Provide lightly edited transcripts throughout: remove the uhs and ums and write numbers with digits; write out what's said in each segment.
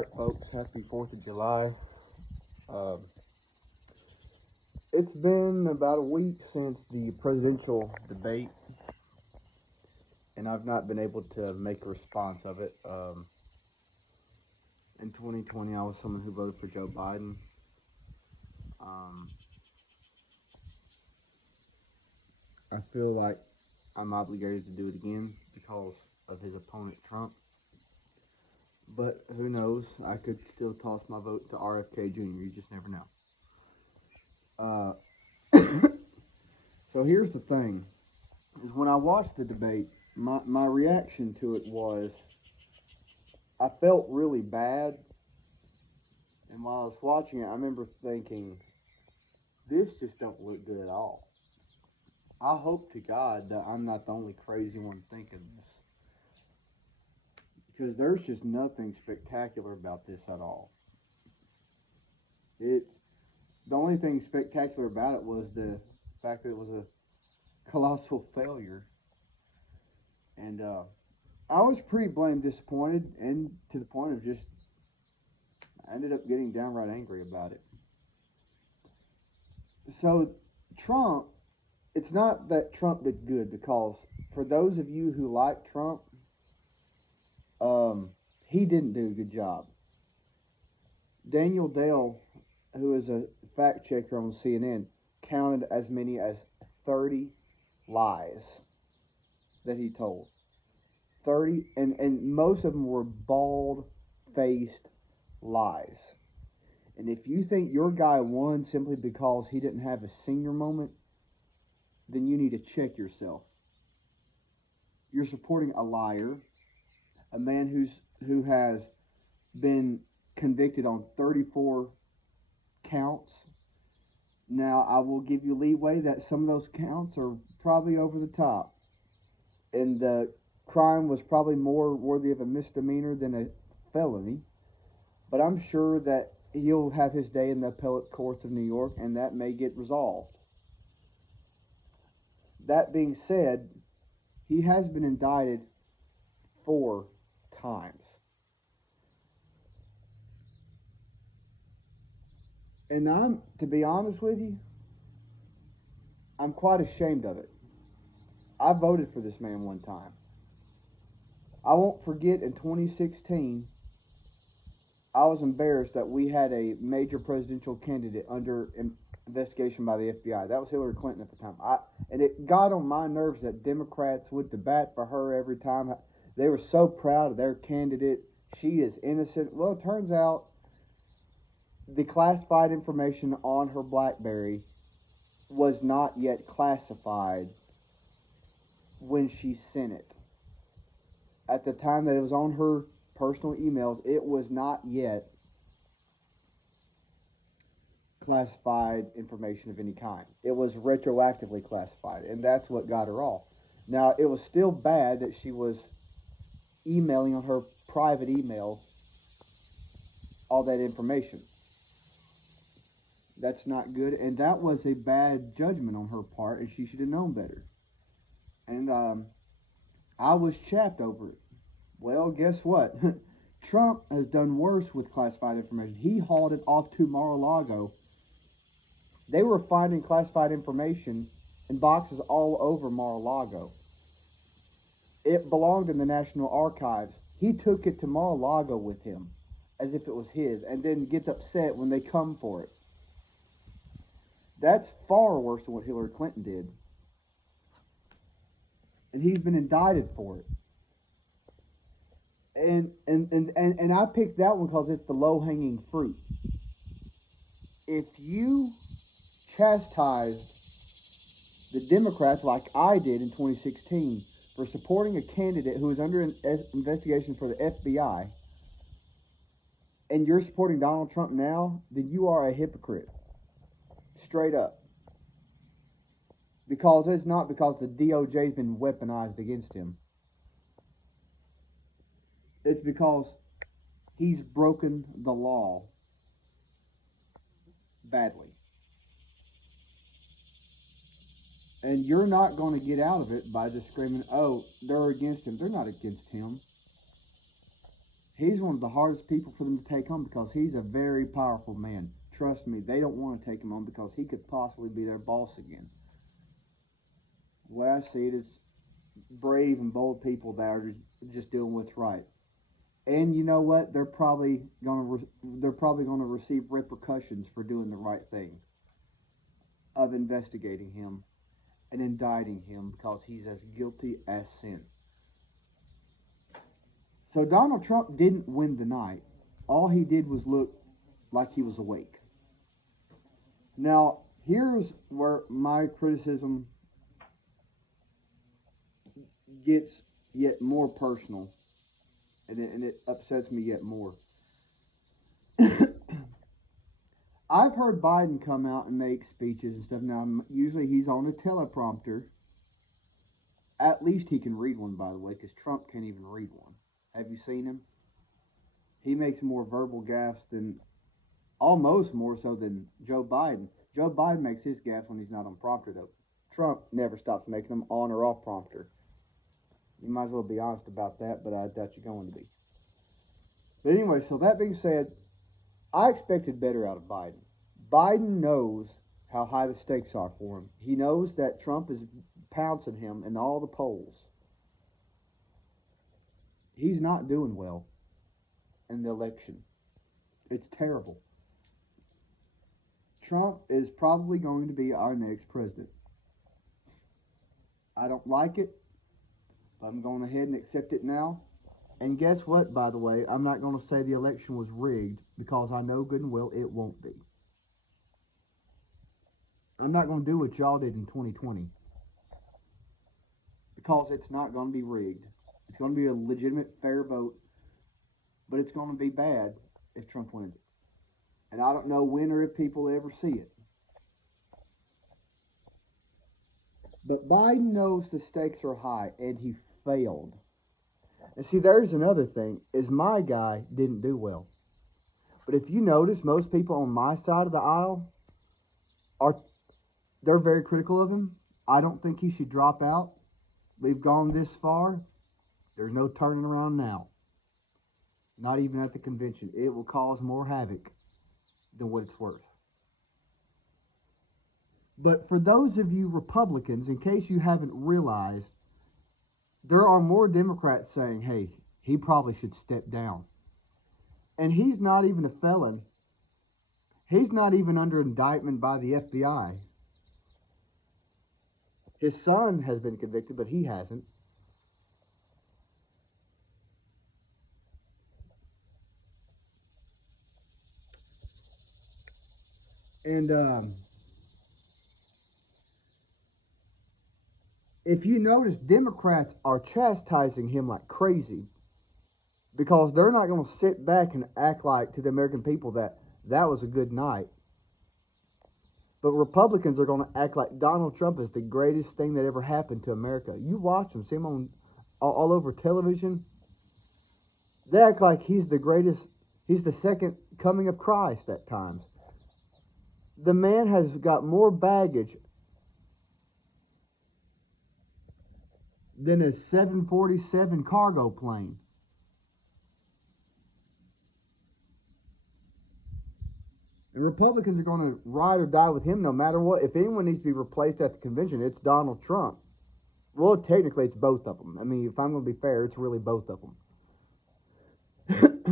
Alright, folks, happy 4th of July. Um, it's been about a week since the presidential debate, and I've not been able to make a response of it. In 2020, I was someone who voted for Joe Biden. Um, I feel like I'm obligated to do it again because of his opponent, Trump. But who knows? I could still toss my vote to RFK Jr. You just never know. So here's the thing: is when I watched the debate, my reaction to it was I felt really bad. And while I was watching it, I remember thinking, this just don't look good at all. I hope to God that I'm not the only crazy one thinking this. Because there's just nothing spectacular about this at all. It's the only thing spectacular about it was the fact that it was a colossal failure. And I was pretty blamed disappointed, and to the point of just I ended up getting downright angry about it. So Trump, it's not that Trump did good, because for those of you who like Trump, he didn't do a good job. Daniel Dale, who is a fact checker on CNN, counted as many as 30 lies that he told. 30, and most of them were bald faced lies. And if you think your guy won simply because he didn't have a senior moment, then you need to check yourself. You're supporting a liar, a man who has been convicted on 34 counts. Now, I will give you leeway that some of those counts are probably over the top, and the crime was probably more worthy of a misdemeanor than a felony. But I'm sure that he'll have his day in the appellate courts of New York, and that may get resolved. That being said, he has been indicted 4 times. And to be honest with you, I'm quite ashamed of it. I voted for this man one time. I won't forget in 2016, I was embarrassed that we had a major presidential candidate under investigation by the FBI. That was Hillary Clinton at the time. And it got on my nerves that Democrats would debate for her every time. They were so proud of their candidate. She is innocent. Well, it turns out the classified information on her BlackBerry was not yet classified when she sent it. At the time that it was on her personal emails, it was not yet classified information of any kind. It was retroactively classified, and that's what got her off. Now, it was still bad that she was emailing on her private emails all that information. That's not good, and that was a bad judgment on her part, and she should have known better. And I was chapped over it. Well, guess what? Trump has done worse with classified information. He hauled it off to Mar-a-Lago. They were finding classified information in boxes all over Mar-a-Lago. It belonged in the National Archives. He took it to Mar-a-Lago with him as if it was his, and then gets upset when they come for it. That's far worse than what Hillary Clinton did. And he's been indicted for it. And I picked that one because it's the low-hanging fruit. If you chastised the Democrats like I did in 2016 for supporting a candidate who is under investigation for the FBI, and you're supporting Donald Trump now, then you are a hypocrite. Straight up. Because it's not because the DOJ has been weaponized against him. It's because he's broken the law badly. And you're not going to get out of it by just screaming, oh, they're against him. They're not against him. He's one of the hardest people for them to take on because he's a very powerful man. Trust me, they don't want to take him on because he could possibly be their boss again. The way I see it is brave and bold people that are just doing what's right. And you know what? They're probably gonna receive repercussions for doing the right thing of investigating him and indicting him because he's as guilty as sin. So Donald Trump didn't win the night. All he did was look like he was awake. Now, here's where my criticism gets yet more personal, and it upsets me yet more. I've heard Biden come out and make speeches and stuff. Now, usually he's on a teleprompter. At least he can read one, by the way, because Trump can't even read one. Have you seen him? He makes more verbal gaffes than, almost more so than Joe Biden. Joe Biden makes his gaffes when he's not on prompter, though. Trump never stops making them on or off prompter. You might as well be honest about that, but I doubt you're going to be. But anyway, so that being said, I expected better out of Biden. Biden knows how high the stakes are for him. He knows that Trump is pouncing him in all the polls. He's not doing well in the election. It's terrible. Trump is probably going to be our next president. I don't like it. I'm going ahead and accept it now. And guess what, by the way? I'm not going to say the election was rigged because I know good and well it won't be. I'm not going to do what y'all did in 2020 because it's not going to be rigged. It's going to be a legitimate, fair vote, but it's going to be bad if Trump wins it. And I don't know when or if people ever see it. But Biden knows the stakes are high, and he failed. And see, there's another thing, is my guy didn't do well. But if you notice, most people on my side of the aisle they're very critical of him. I don't think he should drop out. We've gone this far. There's no turning around now. Not even at the convention. It will cause more havoc than what it's worth. But for those of you Republicans, in case you haven't realized, there are more Democrats saying, hey, he probably should step down. And he's not even a felon. He's not even under indictment by the FBI. His son has been convicted, but he hasn't. And if you notice, Democrats are chastising him like crazy because they're not going to sit back and act like to the American people that was a good night. But Republicans are going to act like Donald Trump is the greatest thing that ever happened to America. You watch him, see him on all over television. They act like he's the greatest, he's the second coming of Christ at times. The man has got more baggage than a 747 cargo plane. And Republicans are going to ride or die with him no matter what. If anyone needs to be replaced at the convention, it's Donald Trump. Well, technically, it's both of them. I mean, if I'm going to be fair, it's really both of them.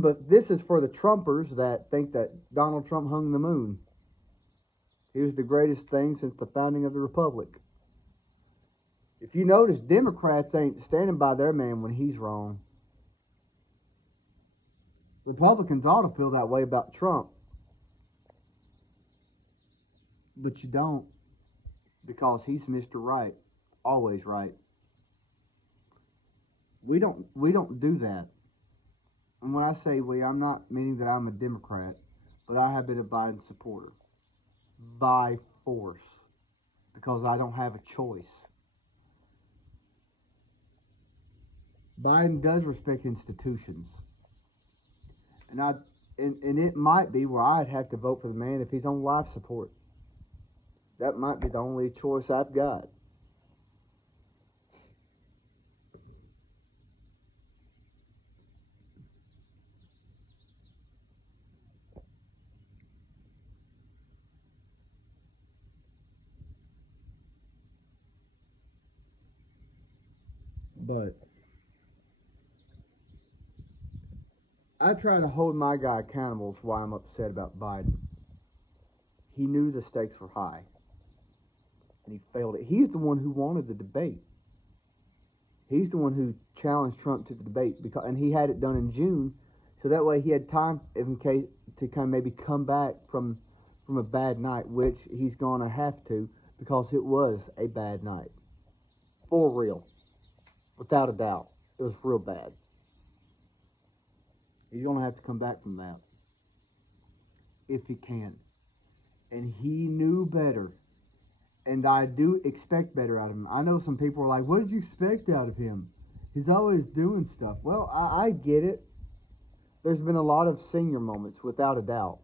But this is for the Trumpers that think that Donald Trump hung the moon. He was the greatest thing since the founding of the Republic. If you notice, Democrats ain't standing by their man when he's wrong. Republicans ought to feel that way about Trump. But you don't, because he's Mr. Right, always right. We don't do that. And when I say we, I'm not meaning that I'm a Democrat, but I have been a Biden supporter by force because I don't have a choice. Biden does respect institutions, and it might be where I'd have to vote for the man if he's on life support. That might be the only choice I've got. But I try to hold my guy accountable for why I'm upset about Biden. He knew the stakes were high, and he failed it. He's the one who wanted the debate. He's the one who challenged Trump to the debate, and he had it done in June, so that way he had time in case to kind of maybe come back from a bad night, which he's gonna have to, because it was a bad night, for real, without a doubt. It was real bad. He's gonna have to come back from that if he can, and he knew better. And I do expect better out of him. I know some people are like, "What did you expect out of him? He's always doing stuff." Well, I get it. There's been a lot of senior moments, without a doubt.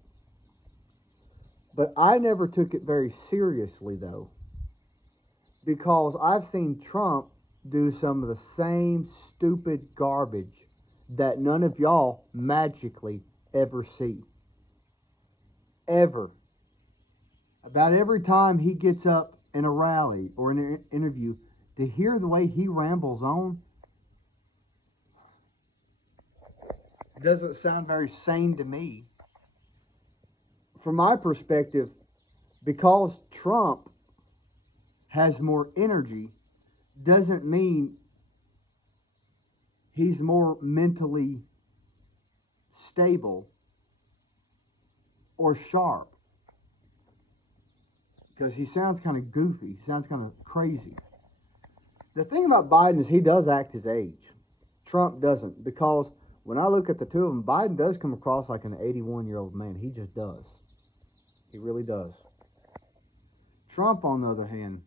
But I never took it very seriously, though, because I've seen Trump do some of the same stupid garbage that none of y'all magically ever see. Ever. About every time he gets up in a rally or in an interview, to hear the way he rambles on doesn't sound very sane to me. From my perspective, because Trump has more energy doesn't mean he's more mentally stable or sharp, because he sounds kind of goofy. He sounds kind of crazy. The thing about Biden is he does act his age. Trump doesn't, because when I look at the two of them, Biden does come across like an 81-year-old man. He just does. He really does. Trump, on the other hand,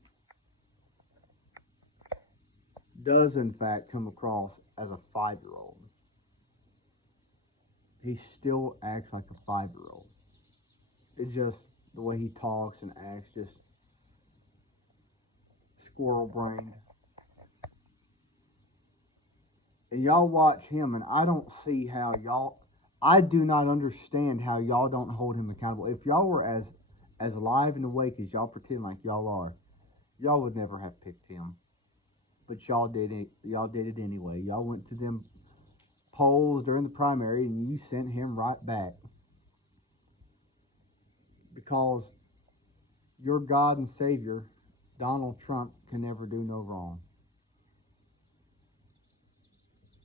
does in fact come across as a 5-year-old. He still acts like a 5-year-old. It's just the way he talks and acts, just squirrel brained. And y'all watch him, and I don't see how y'all. I do not understand how y'all don't hold him accountable. If y'all were as alive and awake as y'all pretend like y'all are, y'all would never have picked him. But y'all did it. Y'all did it anyway. Y'all went to them polls during the primary, and you sent him right back, because your God and Savior, Donald Trump, can never do no wrong.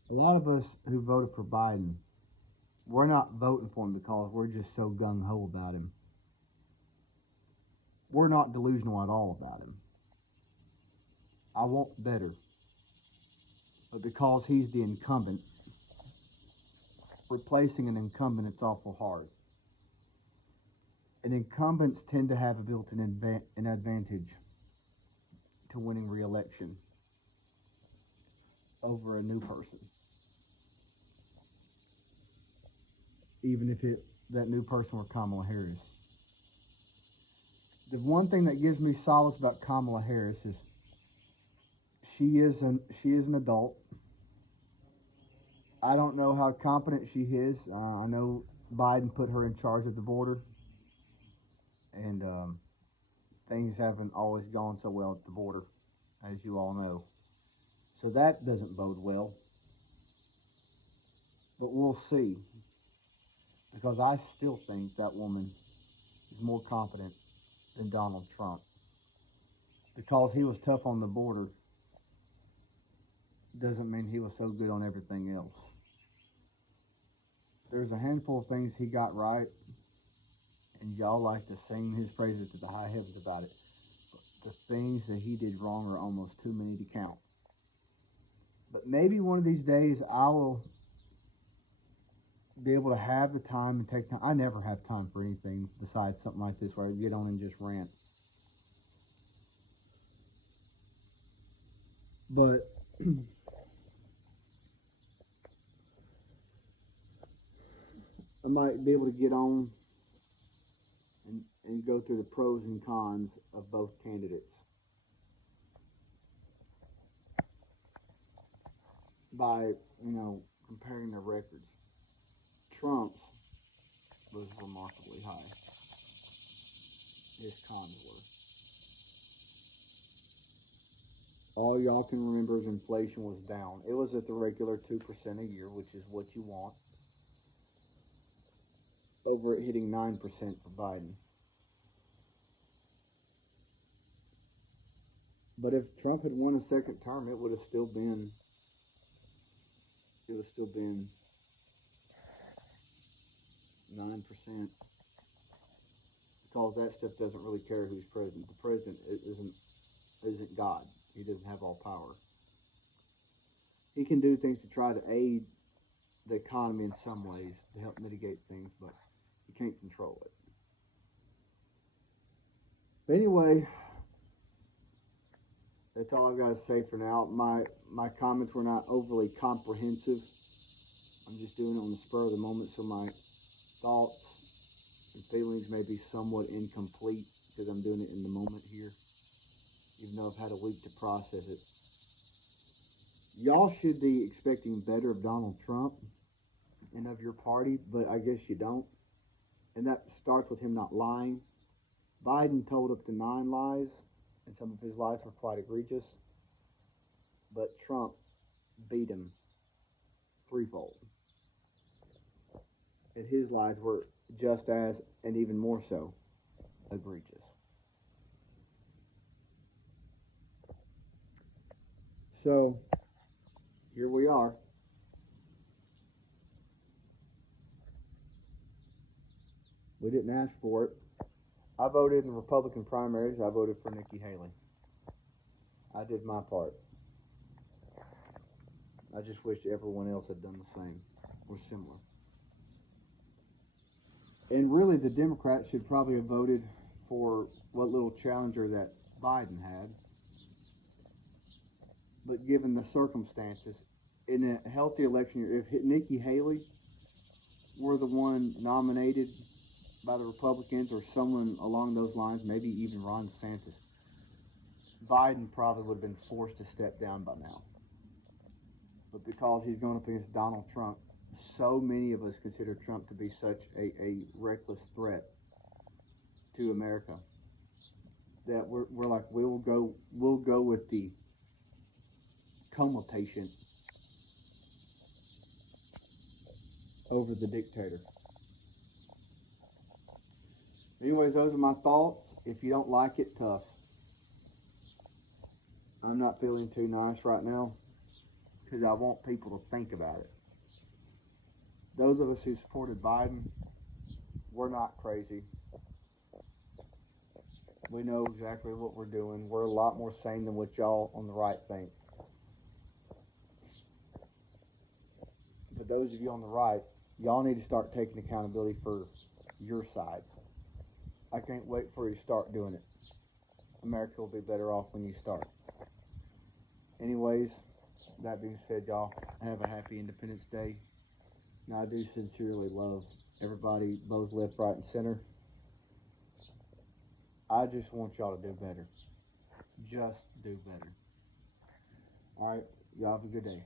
A lot of us who voted for Biden, we're not voting for him because we're just so gung-ho about him. We're not delusional at all about him. I want better. But because he's the incumbent, replacing an incumbent, it's awful hard. And incumbents tend to have a built-in an advantage to winning re-election over a new person. Even if that new person were Kamala Harris. The one thing that gives me solace about Kamala Harris is she is an adult. I don't know how competent she is. I know Biden put her in charge of the border, and things haven't always gone so well at the border, as you all know. So that doesn't bode well. But we'll see, because I still think that woman is more competent than Donald Trump. Because he was tough on the border doesn't mean he was so good on everything else. There's a handful of things he got right, and y'all like to sing his praises to the high heavens about it. But the things that he did wrong are almost too many to count. But maybe one of these days I will be able to have the time and take time. I never have time for anything besides something like this where I get on and just rant. But I might be able to get on and go through the pros and cons of both candidates by, comparing their records. Trump's was remarkably high. His cons were. All y'all can remember is inflation was down. It was at the regular 2% a year, which is what you want, over it hitting 9% for Biden. But if Trump had won a second term, it would have still been 9%, because that stuff doesn't really care who's president. The president isn't God. He doesn't have all power. He can do things to try to aid the economy in some ways to help mitigate things, but he can't control it. But anyway, that's all I've got to say for now. My comments were not overly comprehensive. I'm just doing it on the spur of the moment, so my thoughts and feelings may be somewhat incomplete because I'm doing it in the moment here, even though I've had a week to process it. Y'all should be expecting better of Donald Trump and of your party, but I guess you don't. And that starts with him not lying. Biden told up to 9 lies, and some of his lies were quite egregious, but Trump beat him threefold. And his lies were just as, and even more so, egregious. So, here we are. We didn't ask for it. I voted in the Republican primaries. I voted for Nikki Haley. I did my part. I just wish everyone else had done the same or similar. And really, the Democrats should probably have voted for what little challenger that Biden had. But given the circumstances, in a healthy election year, if Nikki Haley were the one nominated by the Republicans or someone along those lines, maybe even Ron DeSantis, Biden probably would have been forced to step down by now. But because he's going up against Donald Trump, so many of us consider Trump to be such a reckless threat to America that we're like we'll go with the coma patient over the dictator. Anyways, those are my thoughts. If you don't like it, tough. I'm not feeling too nice right now because I want people to think about it. Those of us who supported Biden, we're not crazy. We know exactly what we're doing. We're a lot more sane than what y'all on the right think. But those of you on the right, y'all need to start taking accountability for your side. I can't wait for you to start doing it. America will be better off when you start. Anyways, that being said, y'all, have a happy Independence Day. Now, I do sincerely love everybody, both left, right, and center. I just want y'all to do better. Just do better. All right, y'all have a good day.